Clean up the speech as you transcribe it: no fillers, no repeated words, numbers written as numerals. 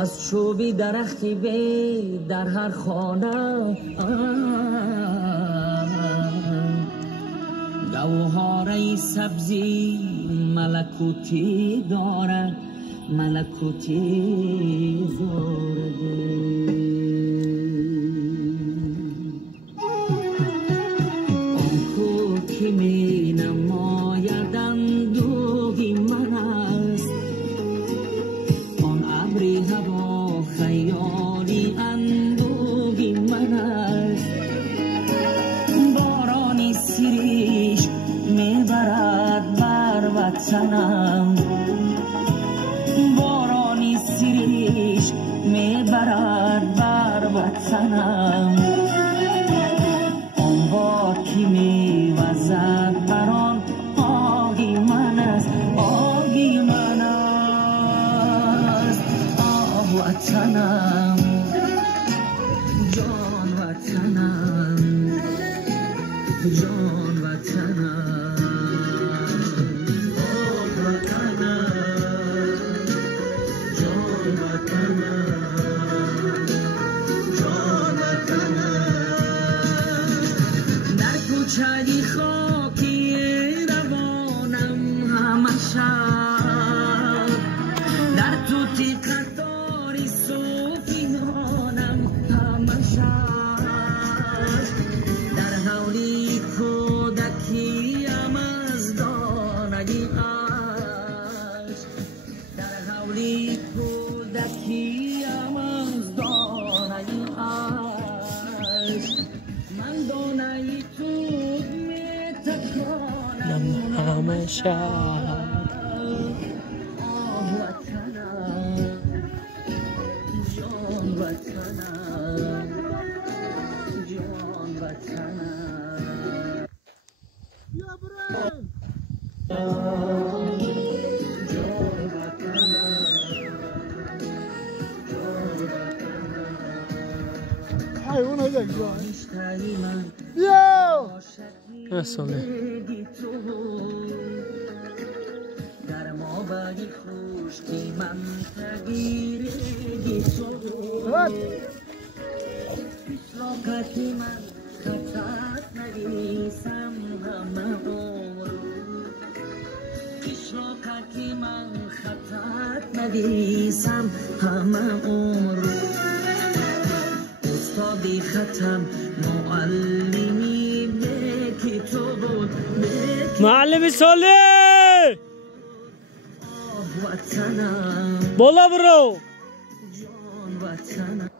از چوبی درختی به در هر خانه گوهره سبزی ملکوتی داره ملکوتی زورده آن کو که می نماید اندوهی من است آن ابری هوا خیالی اندوهی من است بارانی سریش میبرد بر وطنم بارانی سریش میبرد بر وطنم آن باد که میوزد بر آن آهی من است آهی من است آه وطنم جان وطنم جان وطنم آه وطنم جان وطنم جان وطنم در کوچه خاکی روانم همشه در توتی قطاری صوفیانم همشه در حولی کودکیم از دانگی عشق در حولی کودکیم از دانگی عشق من دانه تو میتکانم همشه آه وطنم جان وطنم جان وطنم جان وطنم حیوان ها دیگه بیشتری من بیا اصلا در ما بگی خوشتی من تگیرگی تو پیشلاکتی من خطت نویسم همه عمر پیشلاکتی من خطت نویسم همه عمر استادی ختم معلمی بکی تو بود معلم صالح وطنم بالا برو جان وطنم